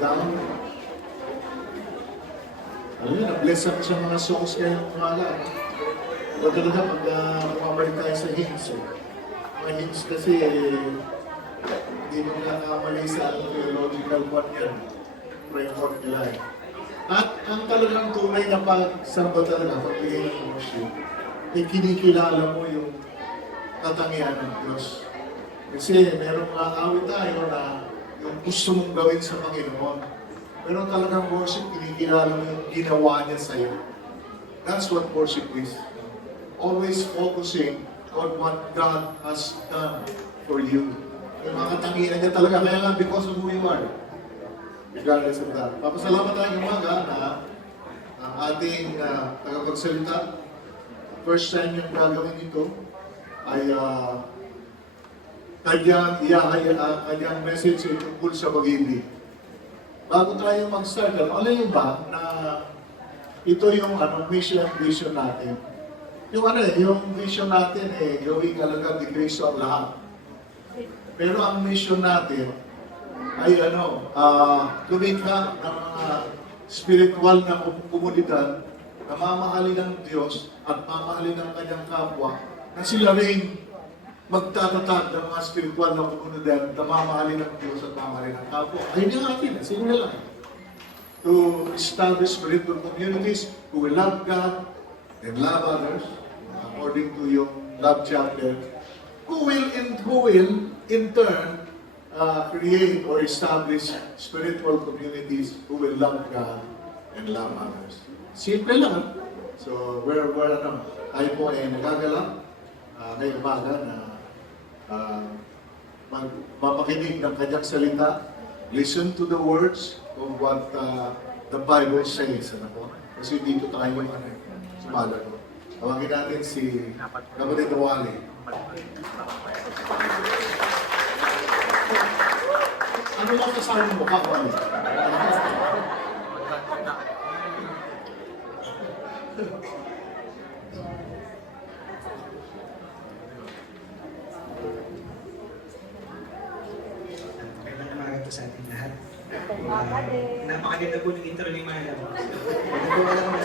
down. Alam niyo, na-bless ako sa mga songs ngayong umaga. Ito talaga pag kumabalik tayo sa hymns. Mga hymns kasi, hindi mo nakakamali sa theological one yan. Framework nila eh. At ang talagang tunay na pagsamba talaga, pagbigay ng worship, ay kinikilala mo yung katangian ng Diyos. Kasi merong mga awit tayo na yung gusto mong gawin sa Panginoon. Pero talagang worship, kinikilala mo yung ginawa niya sa'yo. That's what worship is. Always focusing on what God has done for you. Yung mga katangian niya talaga, kaya nga because of who you are. Regardless of that. Papasalamat tayo umaga na ang ating tagapagsalita. First time yung gagawin ito ay kanyang message ay tungkol sa pag-ibig. Bago tayo mag-start, alam niyo ba na ito yung mission and vision natin? Yung vision natin gawing alagad ni Kristo ang lahat. Pero ang mission natin ay lumikha ng mga spiritual na komunidad na mamahalin ng Diyos at mamahalin ng kanyang kapwa na sila rin magtatatag ng mga spiritual na komunidad na mamahalin ng Diyos at mamahalin ng kapwa. Ayun yung atin, sino lang. To establish spiritual communities who will love God and love others, according to yung love chapter, who will in turn create or establish spiritual communities who will love God and love others. Simple lang. So, tayo po ay nagagalak ngayong umaga na mapakinig ng kanyang salita, listen to the words of what the Bible says. Kasi dito tayo sumalag. Tawagin natin si Kapatid Wally. Ano lang sasabi mo, Wally? Sa ating lahat. Napakaganda po ng intro ni Maya. Hindi ko alam na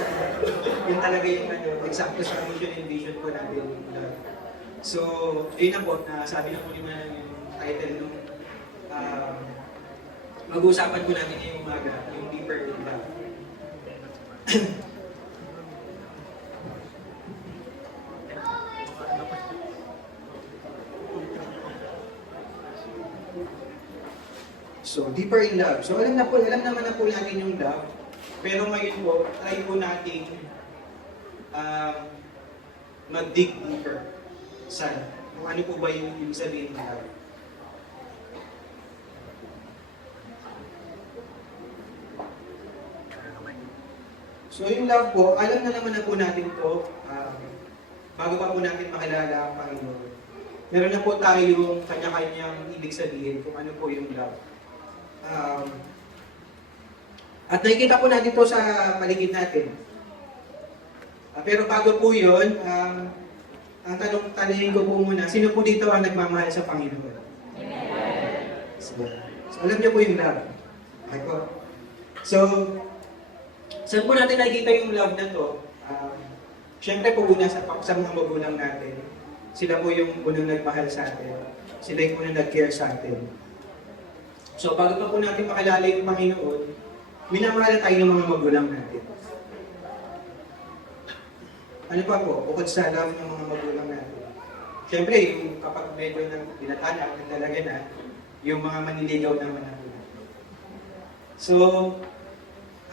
yun talaga yung eksakto sa mission and vision po natin. So, yun na po, sabi na po ni Maya yung title nung mag-uusapan po natin ngayong umaga, yung deeper in love. So, deeper in love. So, alam naman na po natin yung love. Pero ngayon po, try po natin mag-dig deeper sa kung ano po ba yung ibig sabihin ng love. So, yung love po, alam na naman na po natin po, bago pa po natin makilala ang Panginoon. Meron na po tayo yung kanya-kanyang ibig sabihin kung ano po yung love. At nakikita po natin ito sa paligid natin. Pero bago po yun, ang tanongin ko po muna, sino po dito ang nagmamahal sa Panginoon? So alam niyo po yung love. Okay po. So, saan po natin nakikita yung love na to? Siyempre po una sa mga magulang natin. Sila po yung unang nagmahal sa atin. Sila yung unang nag-care sa atin. So, bago pa po natin makilala yung Panginoon, minamahal tayo ng mga magulang natin. Ano pa po? Bukod sa love ng mga magulang natin. Siyempre, yung kapag medyo ng binatanak, nagdalaga na, yung mga maniligaw naman na po natin. So,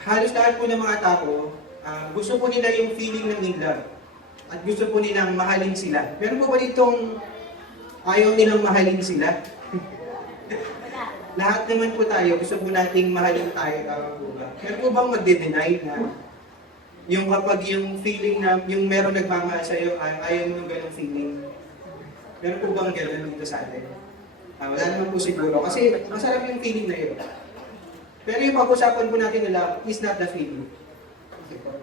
halos lahat po ng mga tao, gusto po nila yung feeling ng in love. At gusto po nilang mahalin sila. Meron po ba ditong ayaw nilang mahalin sila? Lahat naman po tayo, gusto po nating mahalin tayo. Meron po bang magde-deny na yung kapag yung feeling na yung meron nagmamahal sa iyo, ayaw mo ng ganong feeling? Meron po bang gano'n dito sa atin? Wala naman po siguro. Kasi masarap yung feeling na yun. Pero yung pag-usapan po natin na love is not the feeling. Okay po.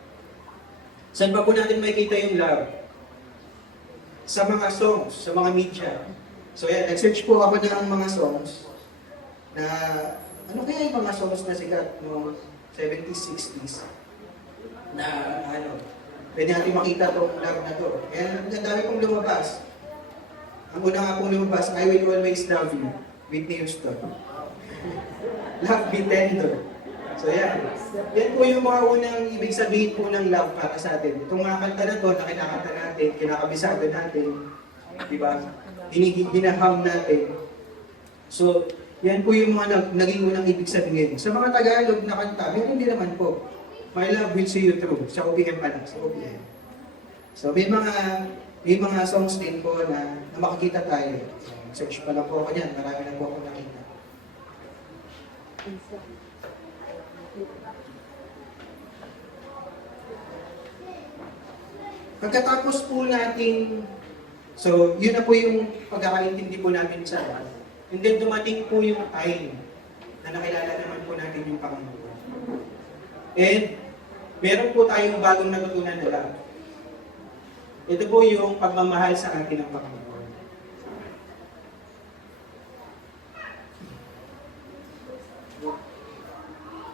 Saan pa po natin makikita yung love? Sa mga songs, sa mga media. So yan, nag-search po ako ng mga songs na ano kaya yung mga songs na sikat noong 70s, 60s na ano, pwede natin makita itong love na to. Kaya ang dami pong lumabas. Ang una nga pong lumabas, I Will Always Love You, Whitney Houston. Love Me Tender. So yan. Yan po yung mga unang ibig sabihin po ng love para sa atin. Itong mga kanta na to na kinakanta natin, kinakabisado natin, di ba? Binaham natin. So, yan po yung mga naging unang ibig sabihin. Sa mga Tagalog na kanta, meron din naman po. My love will see you through. Sa OPM pa lang, sa OPM. So, may mga songs din po na makikita tayo. Search pa lang po ako niyan. Marami na po ako nakita. Pagkatapos po natin, so yun na po yung pagkakaintindi po natin sa love. And then dumating po yung time na nakilala naman po natin yung Panginoon. And meron po tayong bagong natutunan na love. Ito po yung pagmamahal sa atin ng Panginoon.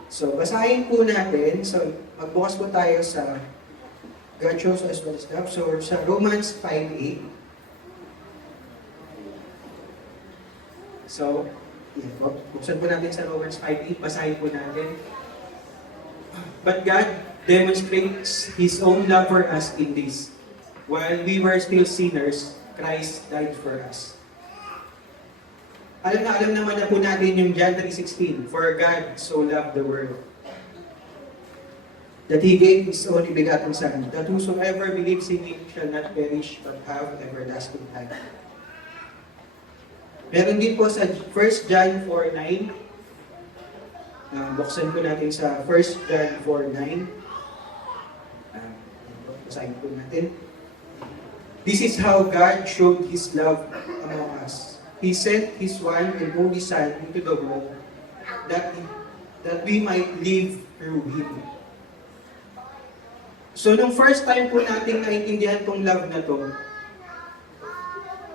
So, basahin po natin. So, magbukas po tayo sa God shows us what is love. So, sa Romans 5:8. So, yan po. Buksan po natin sa Romans 5:8. Basahin po natin. But God demonstrates His own love for us in this. While we were still sinners, Christ died for us. Alam naman na po natin yung John 3:16. For God so loved the world, that He gave His only begotten Son, that whosoever believes in Him shall not perish, but have everlasting life. Meron din po sa 1 John 4:9. Buksan po natin sa 1 John 4:9. Basahin po natin. This is how God showed His love among us. He sent His one and only Son into the world that we might live through Him. So, nung first time po natin naintindihan tong love na to,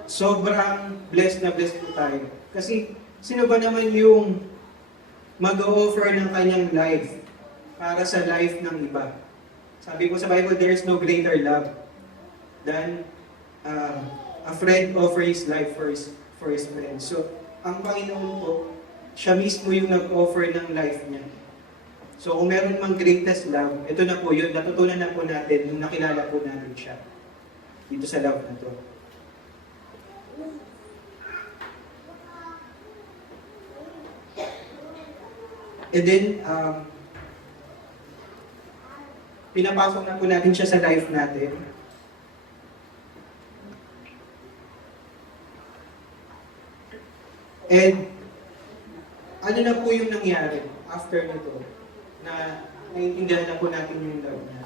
sobrang blessed na blessed po tayo. Kasi, sino ba naman yung mag-o-offer ng kanyang life para sa life ng iba? Sabi po sa Bible, there is no greater love than a friend offer his life for his friend. So, ang Panginoon po, siya mismo yung nag-offer ng life niya. So, kung meron mang greatest love, ito na po yun, natutunan na po natin nung nakilala po natin siya dito sa love na to. And then, pinapasok na po natin siya sa life natin. And, ano na po yung nangyari after nito na naiintindihan na po natin yung love niya.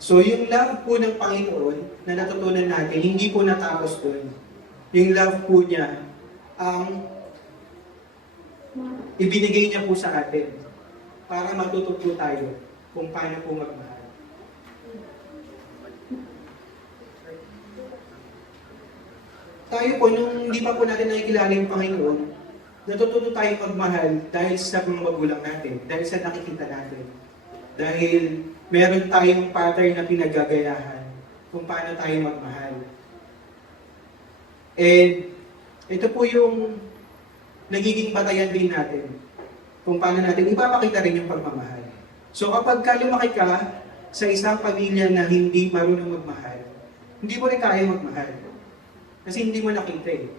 So, yung love po ng Panginoon na natutunan natin, hindi po natapos doon. Yung love po niya, ang ibinigay niya po sa atin para matuto po tayo kung paano po magmahal. Tayo po, nung hindi pa po natin nakikilala yung Panginoon, natututo tayo magmahal dahil sa mga magulang natin, dahil sa nakikita natin. Dahil meron tayong pattern na pinagagayahan kung paano tayo magmahal. And ito po yung nagiging batayan din natin kung paano natin ipapakita rin yung pagmamahal. So kapag lumaki ka sa isang pamilya na hindi marunong magmahal, hindi mo rin kaya magmahal. Kasi hindi mo nakita eh.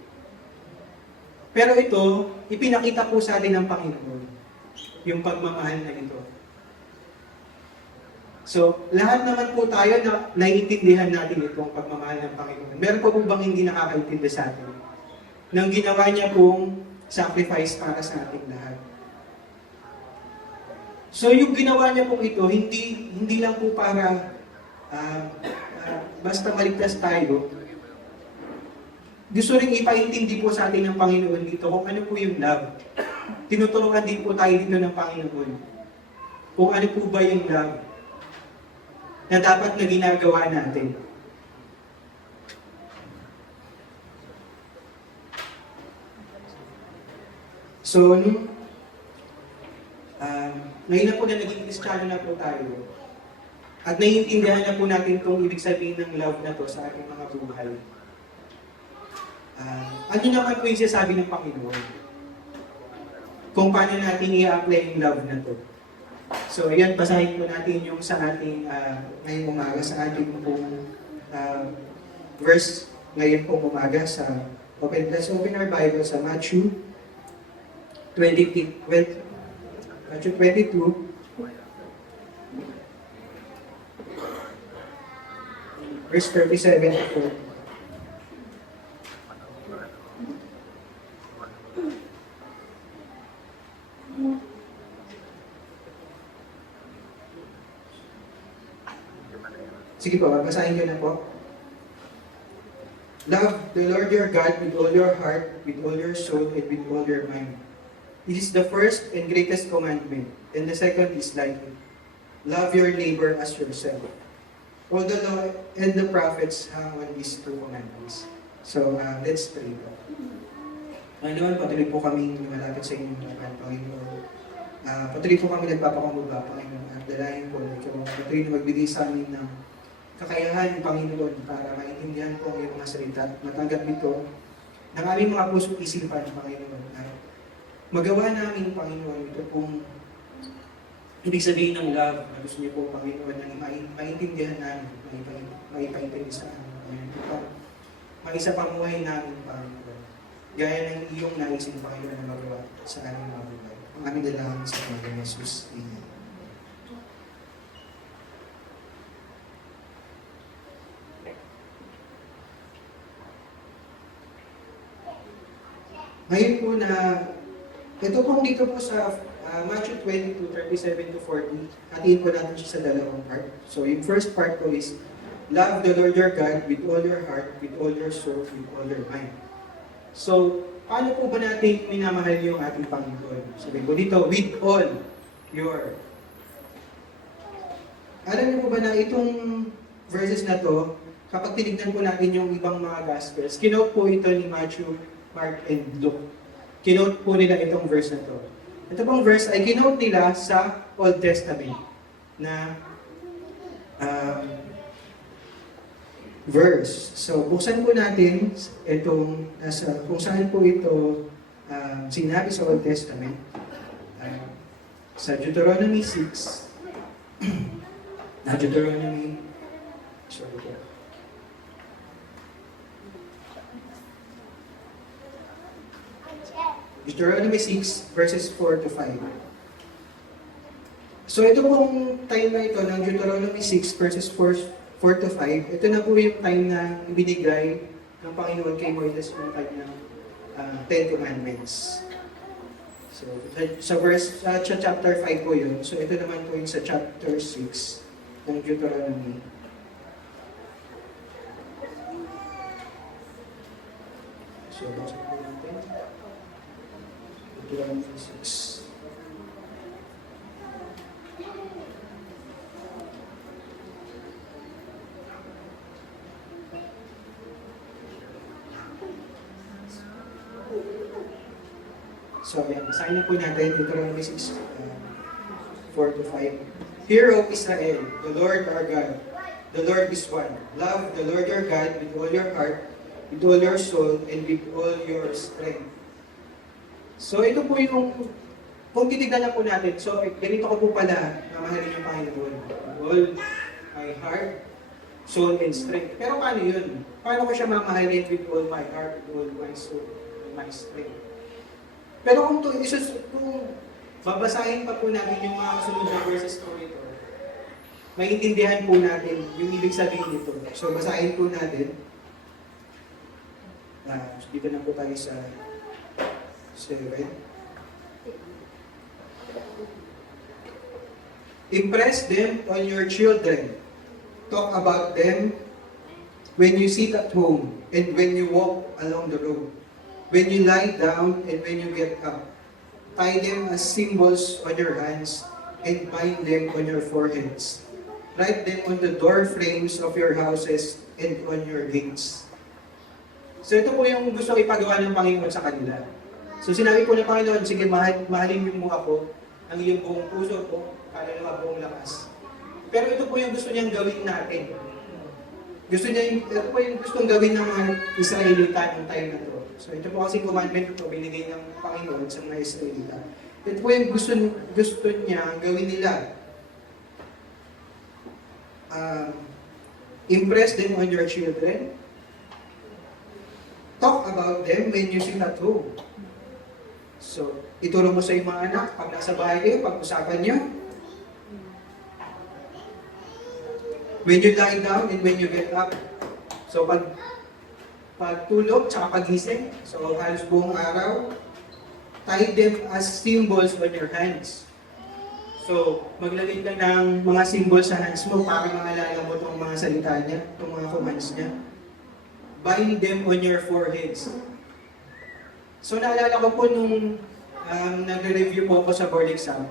Pero ito, ipinakita po sa atin ng Panginoon, yung pagmamahal na ito. So, lahat naman po tayo na naiintindihan natin itong pagmamahal ng Panginoon. Meron po bang hindi nakakaintindi sa atin? Nang ginawa niya pong sacrifice para sa ating lahat. So, yung ginawa niya pong ito, hindi lang po para basta maligtas tayo. Gusto rin ipaintindi po sa atin ng Panginoon dito kung ano po yung love. Tinuturuan din po tayo dito ng Panginoon kung ano po ba yung love na dapat na ginagawa natin. So, ngayon na po na naging Kristiyano na po tayo, at naiintindihan na po natin itong ibig sabihin ng love na to sa ating mga buhay. Ano naman po yung sinasabi ng Panginoon? Kung paano natin i-apply yung love na to. So, ayan, basahin po natin yung sa ating ngayong umaga, sa ating pong verse ngayon pong umaga sa let's open our Bible sa Matthew 22, verse 37 to 40. Sige po, basahin nyo na po. Love the Lord your God with all your heart, with all your soul, and with all your mind. This is the first and greatest commandment, and the second is like it. Love your neighbor as yourself. All the law and the prophets hang on these two commandments. So, let's pray po. Panginoon, patuloy po kami lumalapit sa inyong harapan, Panginoon. Patuloy po kami nagpapakumbaba, Panginoon, at dalayan po, ikaw patuloy na magbigay sa amin ng kakayahan, Panginoon, para maintindihan po ang iyong mga salita at matanggap ito ng aming mga puso't isipan, Panginoon. At magawa namin, Panginoon, ito pong ibig sabihin ng love na gusto niyo po, Panginoon, na maintindihan namin, maipaintindi sa amin, Panginoon. Ito, maisa pamuhay namin, Panginoon. Gaya ng iyong naisin, Panginoon, na magawa sa aming mga buhay. Ang aming dalangin sa Panginoon Jesus. Amen. Ngayon po na, ito pong dito po sa Matthew 22, 37 to 40, hatiin po natin siya sa dalawang part. So yung first part po is, love the Lord your God with all your heart, with all your soul, with all your mind. So, paano po ba natin minamahal yung ating Panginoon? Sabi po dito, with all your. Alam niyo po ba na itong verses na to, kapag tinignan po natin yung ibang mga Gospels, kinote po ito ni Matthew, Mark, and Luke. Kinote po nila itong verse na to. Ito pong verse ay kinote nila sa Old Testament na verse. So, buksan po natin itong kung saan po ito sinabi sa Old Testament. Sa Deuteronomy 6, Deuteronomy 6, verses 4 to 5. So ito pong time na ito ng Deuteronomy 6, verses 4 to 5, ito na po yung time na ibinigay ng Panginoon kay Moises yung kanyang Ten Commandments. So sa chapter 5 po yun. So ito naman po yung sa chapter 6 ng Deuteronomy. So buksan po natin. Deuteronomy 6. So, yan. Basahin na po natin Deuteronomy 6, 4 to 5. Hear, O Israel, the Lord our God, the Lord is one. Love the Lord your God with all your heart, with all your soul, and with all your strength. So, ito po yung, kung titignan na po natin, so, ganito ko po pala mamahalin yung Panginoon. With all my heart, soul, and strength. Pero paano yun? Paano ko siya mamahalin with all my heart, with all my soul, and my strength? Pero kung babasahin pa po natin yung mga kasunod na verses po ito, maintindihan po natin yung ibig sabihin nito. So, basahin po natin. Dito na po tayo sa 7. Impress them on your children. Talk about them when you sit at home and when you walk along the road. When you lie down and when you get up, tie them as symbols on your hands and bind them on your foreheads. Write them on the door frames of your houses and on your gates. So ito po yung gusto ipagawa ng Panginoon sa kanila. So sinabi po ng Panginoon, sige, mahalin mo ako ang iyong buong puso ko, kaluluwa, buong lakas. Pero ito po yung gusto niyang gawin natin. Ito po yung gustong gawin ng mga Israelita ng time na to. So ito po kasi commandment ito, binigay ng Panginoon sa mga Israelita. Ito po yung gusto niya gawin nila. Impress them on your children. Talk about them when you sit at home. So, ituro mo sa iyong mga anak, pag nasa bahay kayo, pag-usapan niyo. When you lie down and when you get up. So, pagtulog, tsaka pagising, so halos buong araw, tie them as symbols on your hands. So, maglagay ka ng mga symbols sa hands mo para maalala mo itong mga salita niya, itong mga commands niya. Bind them on your foreheads. So, naalala ko po nung nag-review po ako sa board exam,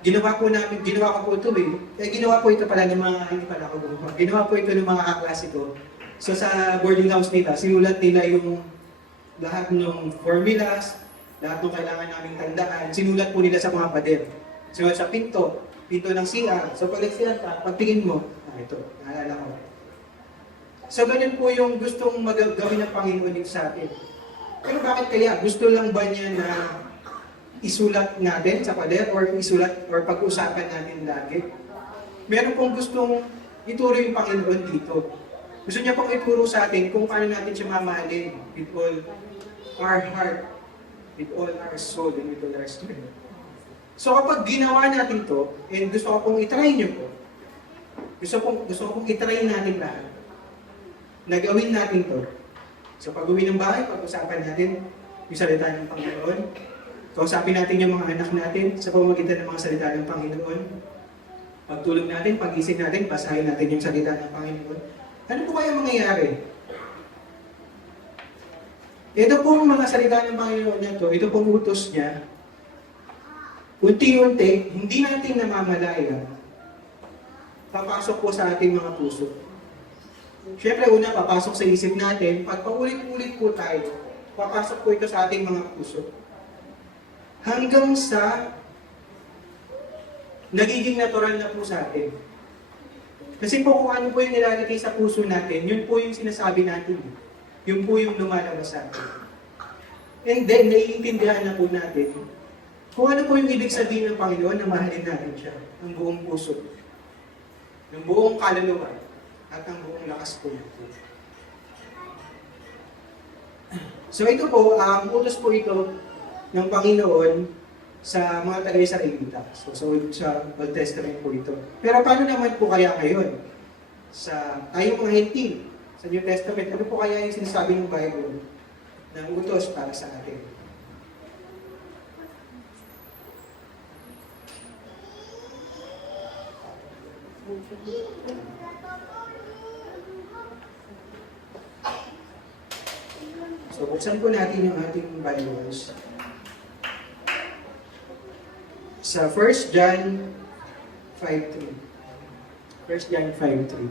ginawa ko po ito ginawa po ito pala ng mga, hindi pala ako gumawa, ginawa po ito ng mga kaklase ko. So, sa boarding house nila, sinulat nila yung lahat ng formulas, lahat ng kailangan naming tandaan, sinulat po nila sa mga pader. Sinulat sa pinto ng CR. So, pag nag-CR ka, pagtingin mo, ito, naalala ko. So, ganun po yung gustong magagawin ng Panginoon dito sa atin. Pero bakit kaya? Gusto lang ba niya na isulat natin sa pader or pag-usapan natin lagi? Meron pong gustong ituro yung Panginoon dito. Gusto niya pong ituro sa atin kung paano natin siya mamahalin with all our heart, with all our soul, and with all our strength. So kapag ginawa natin to, and gusto ko pong itry niyo po, gusto ko pong itry natin lahat, nagawin natin to. So pag-uwi ng bahay, pag-usapan natin yung salita ng Panginoon. Kausapin natin yung mga anak natin sa pamamagitan ng mga salita ng Panginoon. Pagtulog natin, pag-isip natin, basahin natin yung salita ng Panginoon. Ano po kaya mangyayari? Ito pong mga salita ng Panginoon na to, ito pong utos niya, unti-unti, hindi natin namamalaya, papasok po sa ating mga puso. Siyempre, una, papasok sa isip natin. Pag paulit-ulit po tayo, papasok po ito sa ating mga puso. Hanggang sa nagiging natural na po sa atin. Kasi po kung ano po yung nilalagay sa puso natin, yun po yung sinasabi natin. Yun po yung lumalabas sa atin. And then, naiintindihan na po natin kung ano po yung ibig sabihin ng Panginoon na mahalin natin siya ng buong puso, ng buong kaluluwa, at ang buong lakas po. So ito po, utos po ito ng Panginoon sa mga taga-Israelita. So sa Old Testament po ito. Pero paano naman po kaya ngayon? Sa tayong mga Hentil, sa New Testament, ano po kaya yung sinasabi ng Bible ng utos para sa atin? So, buksan po natin yung ating Bibles. Sa 1 John 5:3. 1 John 5:3.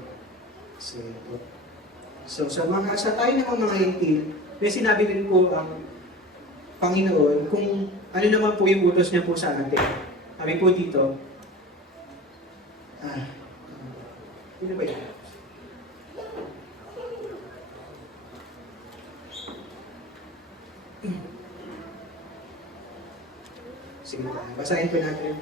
So sa tayo ng mga Hentil, may sinabi din po ang Panginoon kung ano naman po yung utos niya po sa atin. Sabi po dito, ano ba yan? Sige, basahin po natin.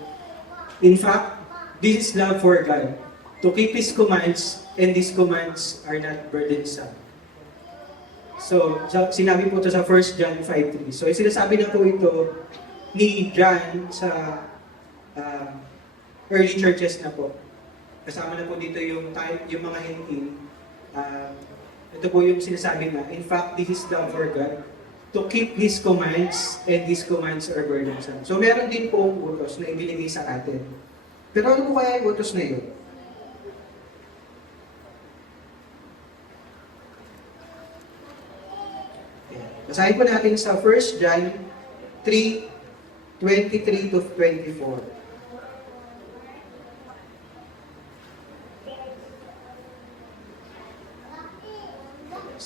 In fact, this is love for God, to keep His commands, and His commands are not burdensome. So, sinabi po ito sa 1 John 5:3. So, sinasabi na po ito ni John sa early churches na po. Kasama na po dito yung mga Hentil. Ito po yung sinasabi na, in fact, this is love for God, to keep His commands, and His commands are burdensome. So, meron din po ang utos na ibinigay sa atin. Pero ano po kaya yung utos na yun? Basahin po natin sa 1 John 3:23 to 24.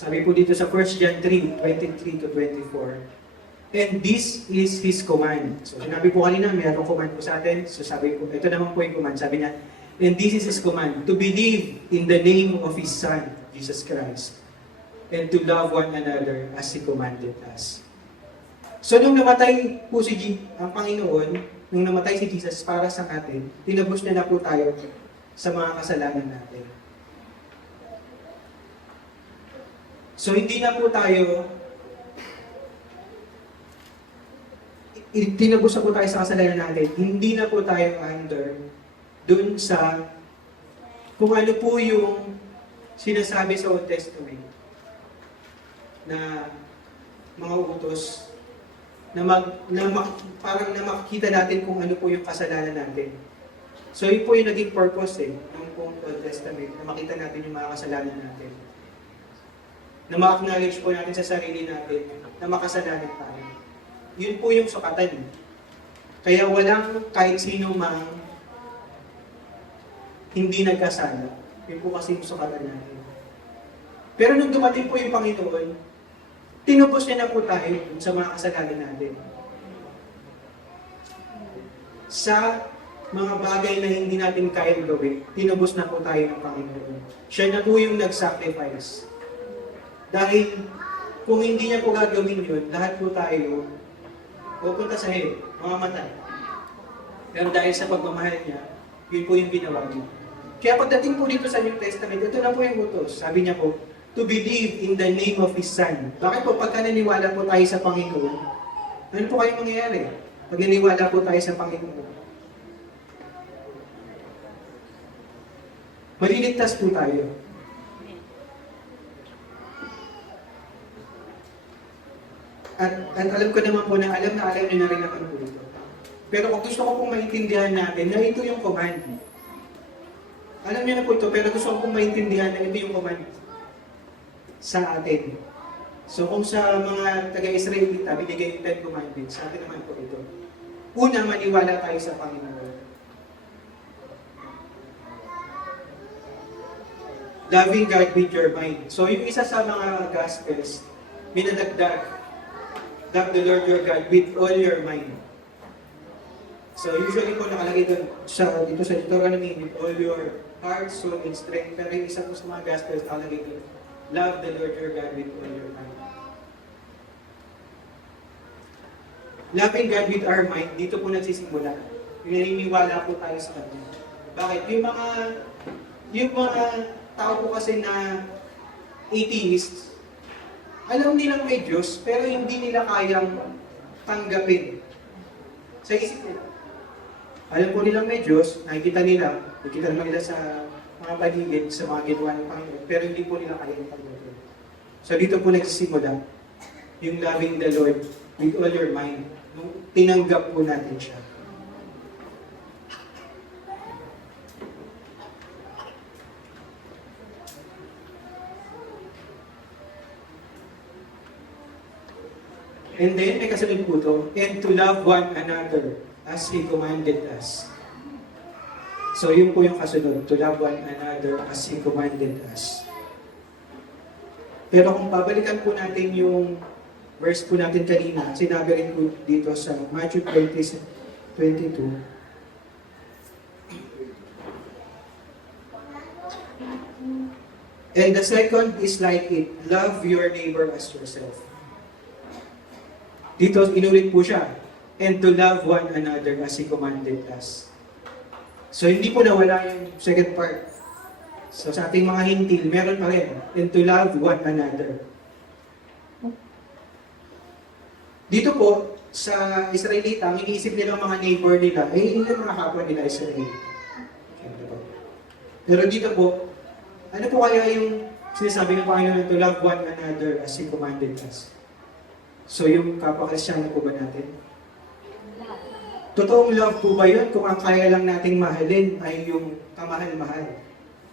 Sabi po dito sa 1 John 3:23 to 24. And this is His command. So sinabi po kanina, mayroong command po sa atin. So sabi po, ito naman po yung command. Sabi niya, and this is His command, to believe in the name of His Son, Jesus Christ, and to love one another as He commanded us. So nung namatay po ang Panginoon, nung namatay si Jesus para sa atin, tinubos niya na po tayo sa mga kasalanan natin. So hindi na po tayo, tinubos na po tayo sa kasalanan natin, hindi na po tayo under dun sa kung ano po yung sinasabi sa Old Testament na mga utos parang na makikita natin kung ano po yung kasalanan natin. So yun po yung naging purpose ng Old Testament, na makita natin yung mga kasalanan natin. Na ma-acknowledge po natin sa sarili natin na makasalanan tayo. Yun po yung sukatan. Kaya walang kahit sino mang hindi nagkasala. Yun po kasi yung sukatan natin. Pero nung dumating po yung Panginoon, tinubos niya na po tayo sa mga kasalanan natin. Sa mga bagay na hindi natin kayang gawin, tinubos na po tayo ng Panginoon. Siya na po yung nag-sacrifice. Dahil kung hindi niya po gagawin yun, lahat po tayo pupunta sa hell, mamamatay. Pero dahil sa pagmamahal niya, yun po yung ginawa niya. Kaya pagdating po dito sa New Testament, ito na po yung utos. Sabi niya po, to believe in the name of His Son. Bakit po pagka naniwala po tayo sa Panginoon, ano po kayong mangyayari? Pag naniwala po tayo sa Panginoon, maliligtas po tayo. At alam ko naman po na alam niyo na rin naman po ito. Pero kung gusto ko pong maintindihan natin na ito yung command. Alam niyo na po ito, pero gusto ko pong maintindihan na ito yung command sa atin. So kung sa mga taga-Israelita, binigay yung 10 Commandments, sa atin naman po ito. Una, maniwala tayo sa Panginoon. Loving God with your mind. So yung isa sa mga Gospels, minadagdag, love the Lord your God with all your mind. So usually po nakalagay doon dito sa Deuteronomy, with all your heart, soul, and strength. Pero yung isa po sa mga Gospels nakalagay doon, love the Lord your God with all your mind. Loving God with our mind, dito po nagsisimula. Naniniwala po tayo sa Kanya. Bakit? Yung mga tao po kasi na atheists, alam nilang may Diyos, pero hindi nila kayang tanggapin. Sa isip nila. Alam po nilang may Diyos, nakikita naman nila sa mga paligid, sa mga ginawa ng Panginoon, pero hindi po nila kayang tanggapin. So dito po nagsisimula, yung loving the Lord with all your mind. Nung tinanggap po natin siya. And then, may kasunod po ito, and to love one another as He commanded us. So, yun po yung kasunod, to love one another as He commanded us. Pero kung babalikan po natin yung verse po natin kanina, sinabi rin po dito sa Matthew 20:22. And the second is like it, love your neighbor as yourself. Dito, inulit po siya, and to love one another as He commanded us. So, hindi po nawala yung second part. So, sa ating mga hintil, meron pa rin, and to love one another. Dito po, sa Israelita, ang iniisip nilang mga neighbor nila, ay hindi mga kapwa nila Israel. Pero dito po, ano po kaya yung sinasabi ng Panginoon to love one another as He commanded us? So yung kapwa-Kristiyano po ba natin? Totoong love po ba yun kung ang kaya lang nating mahalin ay yung kamahal-mahal?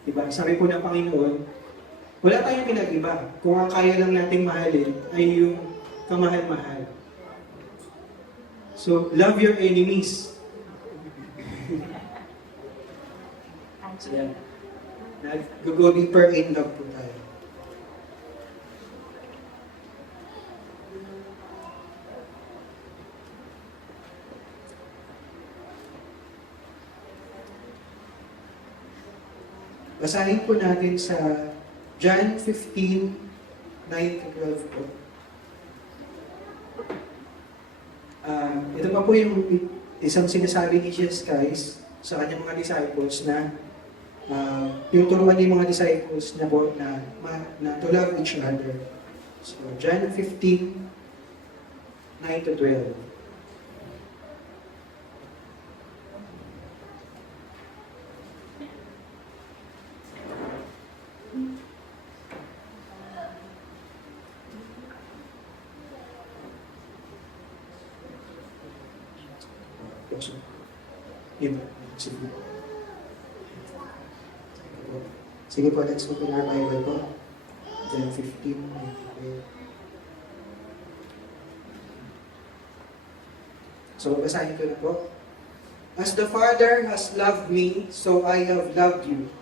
Diba? Sabi po ng Panginoon, wala tayong pinag-iba. Kung ang kaya lang nating mahalin ay yung kamahal-mahal. So, love your enemies. So yan. Nag-go deeper in love po tayo. Basahin po natin sa John 15, 9 to 12 po. Ito pa po yung isang sinasabi ni Jesus Christ sa kanyang mga disciples na yung turuan ng mga disciples na to love each other. So, John 15, 9 to 12. Yun. Sige. Sige po, let's open our Bible po. John 15. So, babasahin ko na po. As the Father has loved me, so I have loved you.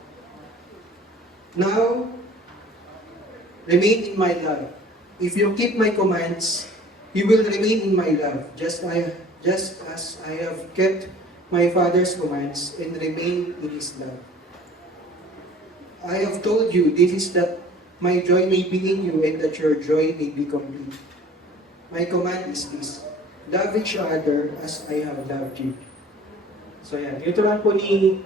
Now, remain in my love. If you keep my commands, you will remain in my love, just as I have kept my Father's commands and remain in His love. I have told you this is that my joy may be in you and that your joy may be complete. My command is this: love each other as I have loved you. So yan, ito lang po ni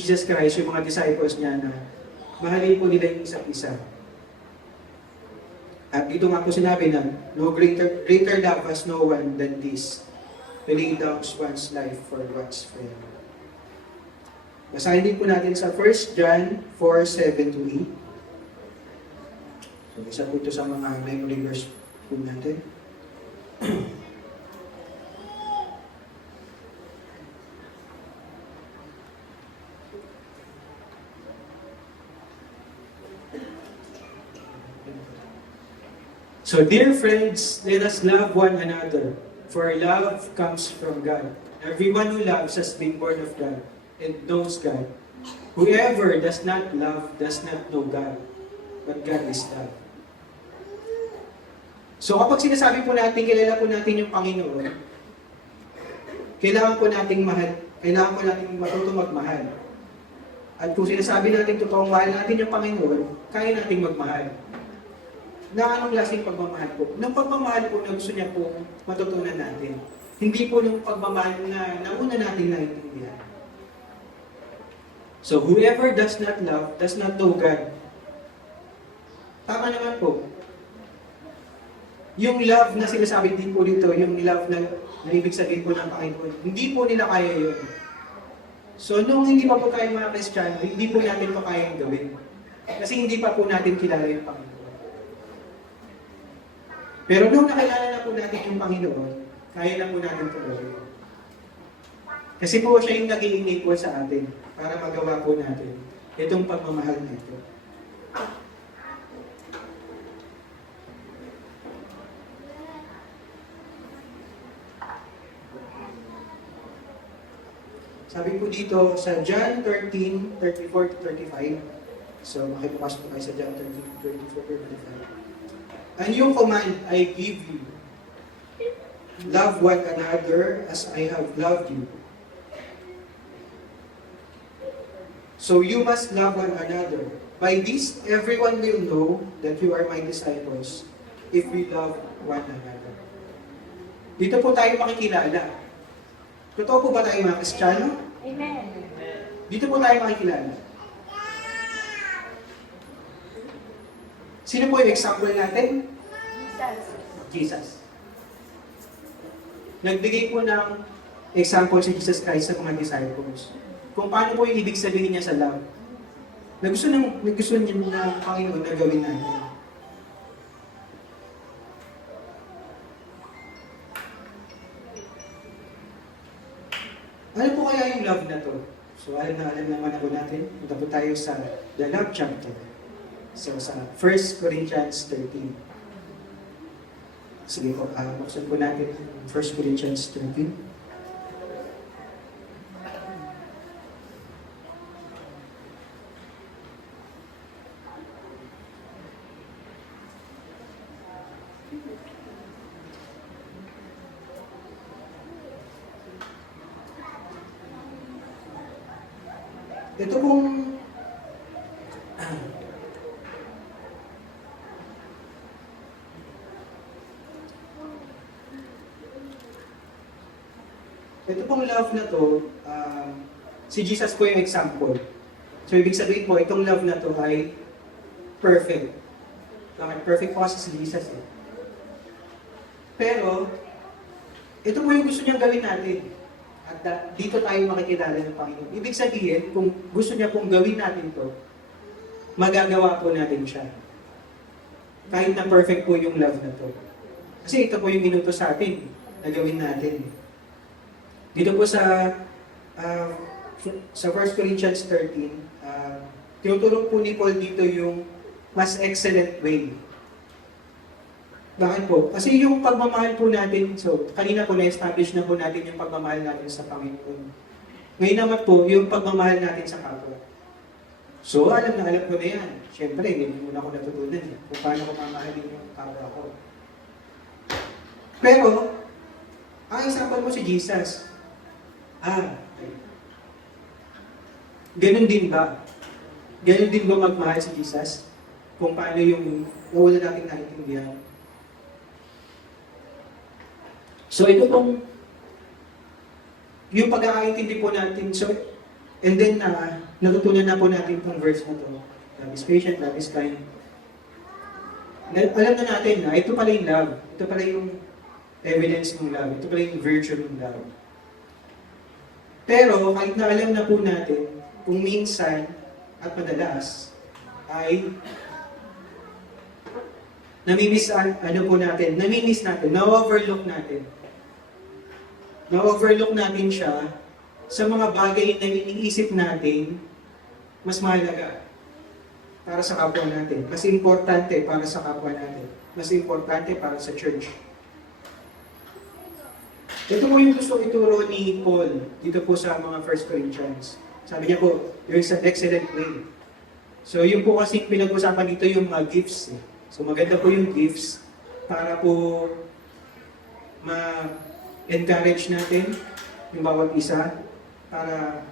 Jesus Christ, yung mga disciples niya na mahalin po nila yung isa't isa. At dito nga po sinabi na, no greater love has no one than this, to lay down one's life for one's friend. Basahin din po natin sa 1 John 4:7 to 8. So, isa po ito sa mga memory verse po natin. So, dear friends, let us love one another, for love comes from God. Everyone who loves has been born of God and knows God. Whoever does not love does not know God, but God is love. So, kapag sinasabi po natin, kilala po natin yung Panginoon, kailangan po nating matutong magmahal. At kung sinasabi natin totoong mahal natin yung Panginoon, kaya nating magmahal. Na anong klaseng pagmamahal po? Nung pagmamahal po na gusto niya po matutunan natin. Hindi po nung pagmamahal na nauna natin naiintindihan. So, whoever does not love, does not know God. Tama naman po. Yung love na sinasabi din po dito, yung love na ibig sabihin po ng Panginoon, hindi po nila kaya yun. So, nung hindi pa po kayo mga Kristiyano, hindi po natin po kayang gawin. Kasi hindi pa po natin kilala yung Panginoon. Pero nung nakilala na po natin yung Panginoon, kaya na po natin ito gawin. Kasi po siya yung nag-iinit po sa atin para magawa po natin itong pagmamahal na ito. Sabi po dito sa John 13, 34 to 35. So, makibukas po kayo sa John 13, 34 to 35. A new command I give you. Love one another as I have loved you. So you must love one another. By this, everyone will know that you are my disciples if we love one another. Dito po tayo makikilala. Totoo po ba tayo mga Kristiyano? Amen. Dito po tayo makikilala. Sino po yung example natin? Jesus. Nagbigay po ng example si Jesus Christ sa mga disciples. Kung paano po yung ibig sabihin niya sa love. Na gusto niya ng Panginoon na gawin natin. Ano po kaya yung love na to? So alam naman po natin. Punta po tayo sa the love chapter. So sa 1 Corinthians 13. Sige po, buksan po natin 1 Corinthians 13. Ito pong Ito pong love na to, si Jesus po yung example. So, ibig sabihin po, itong love na to ay perfect. Bakit? Perfect po kasi si Jesus eh. Pero, ito po yung gusto niyang gawin natin. At dito tayo makikilala ng Panginoon. Ibig sabihin, kung gusto niya pong gawin natin to, magagawa po natin siya. Kahit na perfect po yung love na to. Kasi ito po yung inutos sa atin na gawin natin. Dito po sa 1 Corinthians 13, tinuturo po ni Paul dito yung mas excellent way. Bakit po? Kasi yung pagmamahal po natin, so kanina po na-establish na po natin yung pagmamahal natin sa Panginoon. Ngayon naman po, yung pagmamahal natin sa kapwa. So, alam ko na yan. Siyempre, hindi muna ako natutunan kung paano ko mamahalin yung kapwa ko. Pero, ang example mo si Jesus. Okay. Ganun din ba? Ganun din ba magmahal si Jesus? Kung paano yung wala nating naintindihan? So ito pong yung pagkakaintindi po natin. So, and then natutunan na po natin itong verse na to. Love is patient, love is kind. Alam na natin na ito pala yung love. Ito pala yung evidence ng love. Ito pala yung virtue ng love. Pero kahit na alam na po natin, kung minsan at madalas ay namimiss natin, na-overlook natin. Na-overlook natin siya sa mga bagay na iniisip natin mas mahalaga para sa kapwa natin. Mas importante para sa kapwa natin. Mas importante para sa church. Ito po yung gusto ituro ni Paul dito po sa mga 1 Corinthians. Sabi niya po, there is an excellent way. So yun po kasi pinag-usapan dito yung mga gifts. So maganda po yung gifts para po ma-encourage natin yung bawat isa para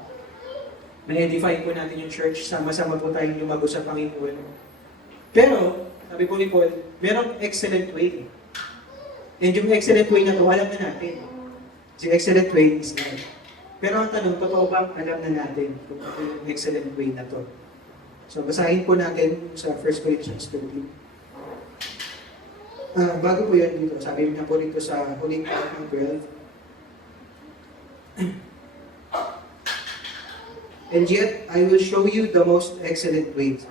ma-edify po natin yung church, sama-sama po tayong lumago sa Panginoon. Pero, sabi po ni Paul, merong excellent way. And yung excellent way na to, alam na natin. The excellent way is love. Pero ang tanong, totoo ba alam na natin kung ano yung excellent way na to? So, basahin po natin sa 1 Corinthians 13. Bago po yan dito, sabi niya po dito sa huling part ng 12. And yet, I will show you the most excellent way.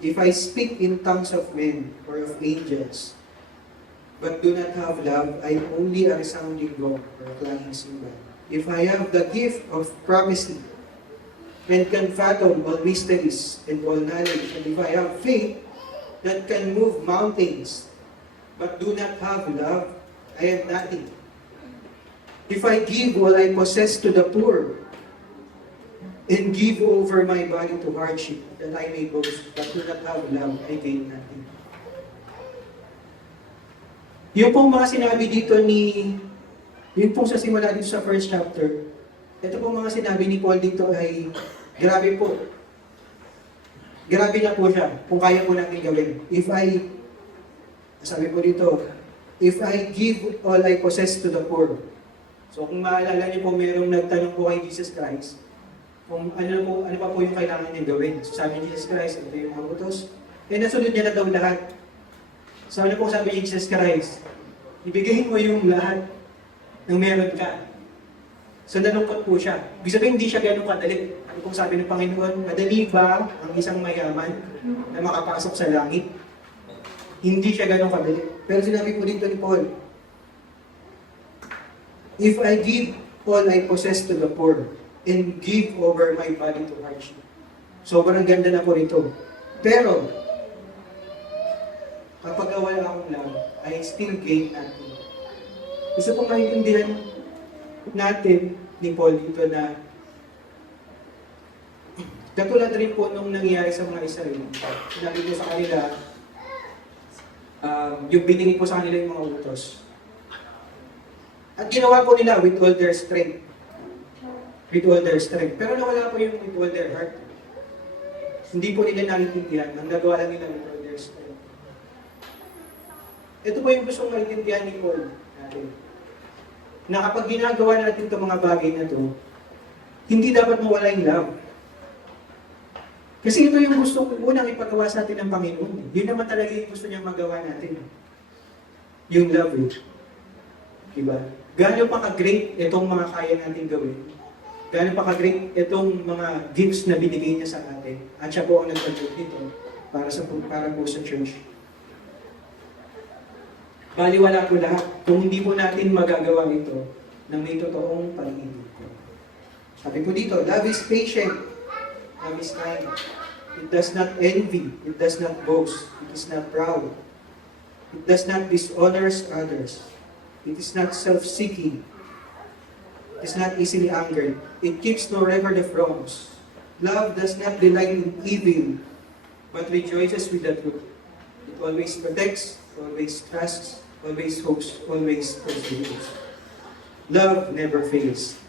If I speak in tongues of men or of angels, but do not have love, I am only a resounding gong or a clanging cymbal. If I have the gift of prophecy, and can fathom all mysteries and all knowledge, and if I have faith that can move mountains, but do not have love, I am nothing. If I give all I possess to the poor, and give over my body to hardship, that I may boast, but do not have love, I gain nothing. Yung pong mga sinabi dito yung pong sa simula dito sa first chapter, ito pong mga sinabi ni Paul dito ay, grabe po. Grabe na po siya, kung kaya po natin gawin. Sabi po dito, if I give all I possess to the poor. So kung maalala niyo po, mayroong nagtanong po kay Jesus Christ, kung ano pa po yung kailangan niya gawin. So sabi ni Jesus Christ, ito yung mga utos. Nasunod niya na daw lahat. So ano po sabi ni Jesus Christ? Ibigay mo yung lahat ng meron ka. So nalungkot po siya. Ibig sabihin, hindi siya ganun kadali. Ano pong sabi ng Panginoon? Madali ba ang isang mayaman na makapasok sa langit? Hindi siya ganun kadali. Pero sinabi po dito ni Paul, if I give all I possess to the poor, and give over my body to hardship. Sobrang ganda na po nito. Pero, kapag wala akong love, I still gain nothing. Gusto pong maintindihan natin ni Paul dito na katulad rin po nung nangyari sa mga Israel. Sinabi ko sa kanila, yung binigay po sa kanila yung mga utos. At ginawa po nila with all their strength. With all their strength. Pero nawala po yung with all their heart. Hindi po nila naiintindihan. Ang nagawa lang nila with all their strength. Ito po yung gustong maintindihan ni Paul natin. na kapag ginagawa natin itong mga bagay na to, hindi dapat mawala yung love. Kasi ito yung gusto ko unang ipagawa sa atin ng Panginoon. Yun naman talaga yung gusto niyang magawa natin. Yung love. Diba? Gaano pa ka-great itong mga kaya natin gawin. Gaano pa ka-great itong mga gifts na binigay niya sa atin. At siya po ang nagpag-great nito para po sa church. Baliwala po lahat kung hindi po natin magagawa ito ng may totoong pag-ibig ko. Sabi po dito, love is patient, love is kind. It does not envy, it does not boast, it is not proud. It does not dishonor others. It is not self-seeking. It is not easily angered. It keeps no record of wrongs. Love does not delight in evil, but rejoices with the truth. It always protects, always trusts, always hopes, always perseveres. Love never fails.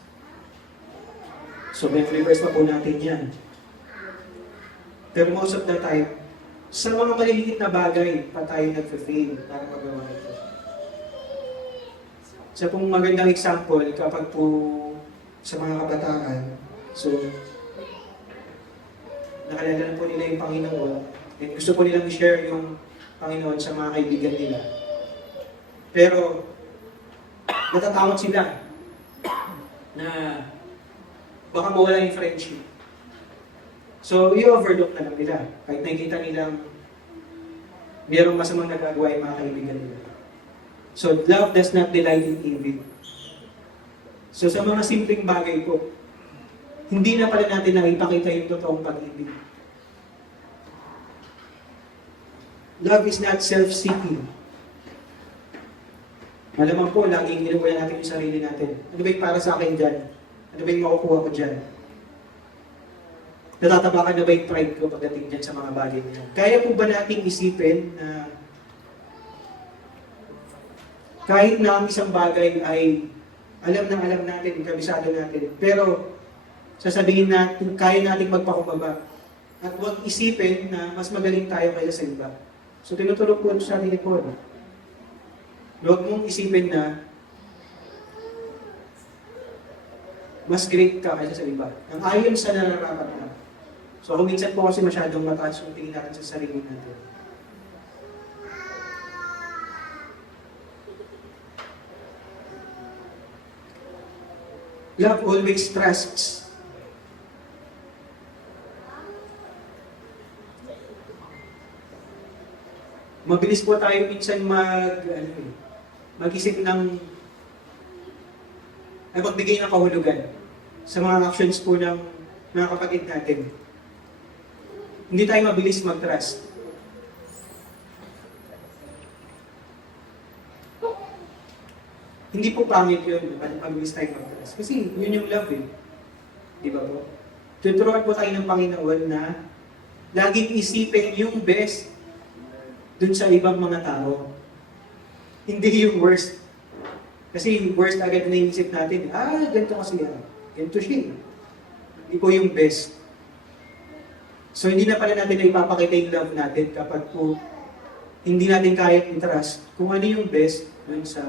So, may reverse pa po natin yan. Pero most of the time, sa mga maliliit na bagay, pa tayo nag-fail para magawa ito. Sa pong magandang example, kapag po sa mga kabataan, so, nakalala na po nila yung Panginoon, and gusto po nilang i-share yung Panginoon sa mga kaibigan nila. Pero, natatakot sila na baka mawala yung friendship. So, i-overlook na lang nila. Kahit nakikita nilang mayroong masamang nagagawa yung mga kaibigan nila. So, love does not delight in evil. So, sa mga simpleng bagay po, hindi na pala natin nakipakita yung totoong pag-ibig. Love is not self-seeking. Malaman po, laging ginagawa natin yung sarili natin. Ano ba yung para sa akin dyan? Ano ba yung makukuha ko dyan? Natatabakan na ba yung pride ko pagdating dyan sa mga bagay niya? Kaya po ba nating isipin na kahit na ang isang bagay ay alam natin, kabisado natin, pero sasabihin natin, kaya nating magpakumbaba. At huwag isipin na mas magaling tayo kaysa sa iba. So tinutulog po sa atin ni Paul. Huwag mong isipin na mas great ka kaysa sa iba. Ang ayon sa nararapat na. So kung minsan po kasi masyadong mataas yung tingin natin sa sarili natin. Love always trusts. Mabilis po tayo minsan mag-isip ng ay magbigay ng kahulugan sa mga actions po ng mga kapatid natin. Hindi tayo mabilis mag-trust. Hindi po pangit yun, mabilis tayo mag-trust. Kasi yun yung love eh. Di ba po? Tuturuan po tayo ng Panginoon na laging isipin yung best dun sa ibang mga tao. Hindi yung worst. Kasi yung worst agad na inisip natin, ganito kasi yan. Ganito siya. Hindi po yung best. So hindi na pala natin na ipapakita yung love natin kapag po hindi natin kaya i-trust kung ano yung best dun sa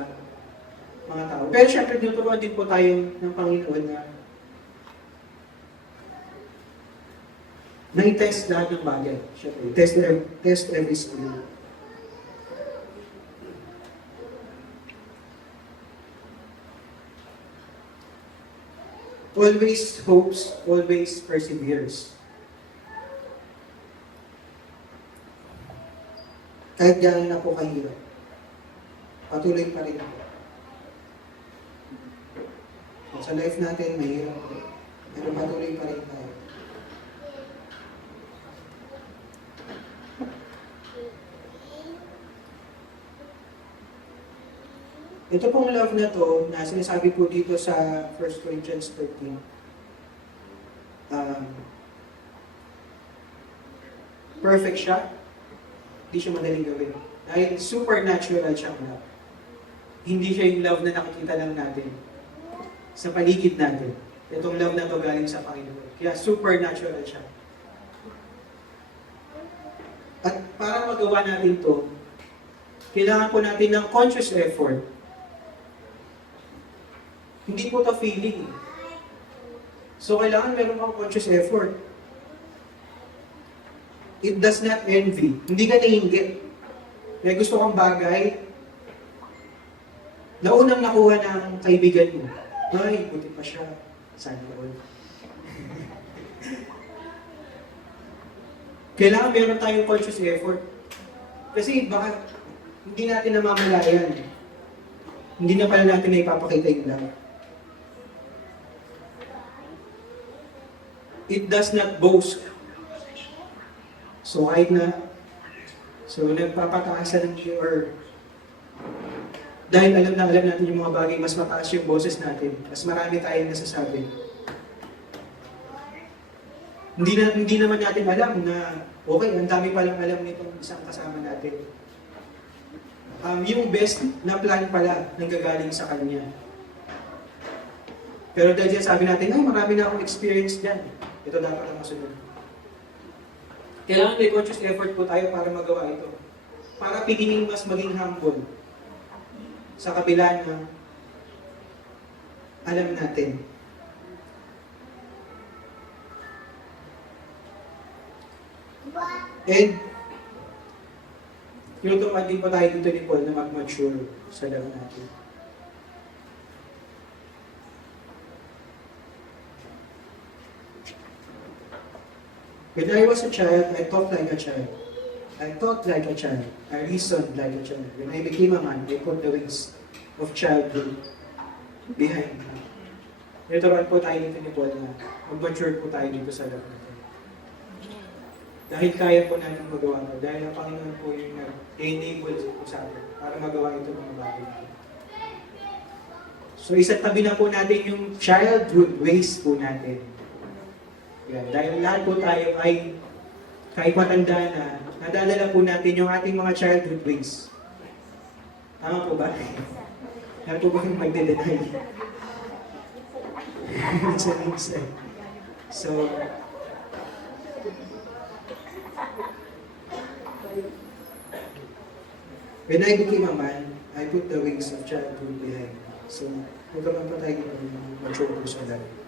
mga tao. Pero syempre, tinuturuan din po tayo ng Panginoon na i-test lahat ng bagay. Syempre, test every skill. Always hopes, always perseveres. Kahit gano'n na po kahirap, patuloy pa rin ako. Sa life natin, mahirap po. Pero patuloy pa rin tayo. Ito pong love na to, na sinasabi po dito sa 1 Corinthians 13, perfect siya, hindi siya madaling gawin. Dahil supernatural siyang love. Hindi siya yung love na nakikita lang natin sa paligid natin. Itong love na to galing sa Panginoon. Kaya supernatural siya. At para magawa natin to, kailangan po natin ng conscious effort Hindi po ito feeling. So, kailangan meron kang conscious effort. It does not envy. Hindi ka naiinggit. May gusto kang bagay, na unang nakuha ng kaibigan mo. Ay, buti pa siya. Sana all. Kailangan meron tayong conscious effort. Kasi baka hindi natin namamalayan. Hindi na pala natin na ipapakita yung love. It does not boast. So kahit na, nagpapataasan ng or dahil alam natin yung mga bagay, mas mataas yung boses natin. Mas marami tayong nasasabi. Hindi naman natin alam na, okay, ang dami palang alam nitong isang kasama natin. Yung best na plan pala nanggagaling sa kanya. Pero dahil sabi natin, ay marami na akong experience dyan. Ito dapat ang masunod. Kailangan may conscious effort po tayo para magawa ito. Para piliin mas maging humble sa kabila ng alam natin. And tinuturuan din po tayo dito ni Paul na mag-mature sa love natin. When I was a child, I talked like a child. I thought like a child. I reasoned like a child. When I became a man, I put the wings of childhood behind me. Tinuturuan po tayo dito ni Paul na mag-mature po tayo dito sa love natin. Dahil kaya po natin magawa ito. Dahil ang Panginoon po yung nag-enable po sa atin para magawa ito mga bagay natin. So isatabi na po natin yung childhood ways po natin. Yan. Dahil lahat po tayo ay kahit matanda na, nadadala po natin yung ating mga childhood ways. Tama po ba? Lahat po ba yung magde-deny? Minsan. So, when I became a man, I put the wings of childhood behind me. So, magkaroon pa tayo ng mature po sa lahat.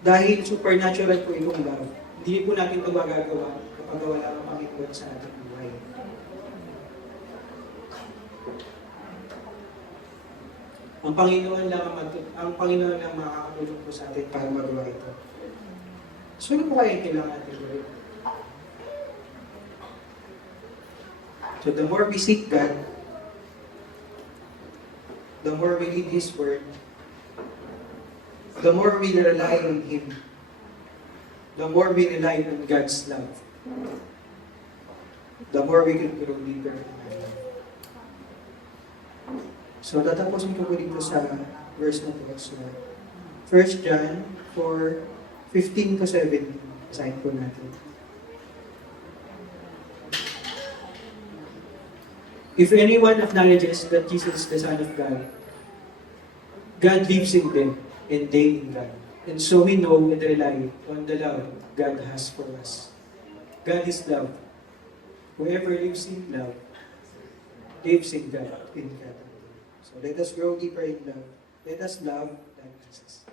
Dahil supernatural po itong love, hindi po natin ito magagawa kapag wala ang Panginoon sa ating buhay. Ang Panginoon lang makakatulong po sa atin para magawa ito. So, ano po kaya yung kailangan natin gawin? So, the more we seek God, the more we read His Word, the more we rely on Him, the more we rely on God's love, the more we can grow deeper in our love. So, tatapusin ko po dito sa verse na po. So, 1 John 4:15 to 17. Basahin po natin. If anyone acknowledges that Jesus is the Son of God, God lives in them, and they in God. And so we know and rely on the love God has for us. God is love. Whoever lives in love, lives in God, in God. So let us grow deeper in love. Let us love like Jesus.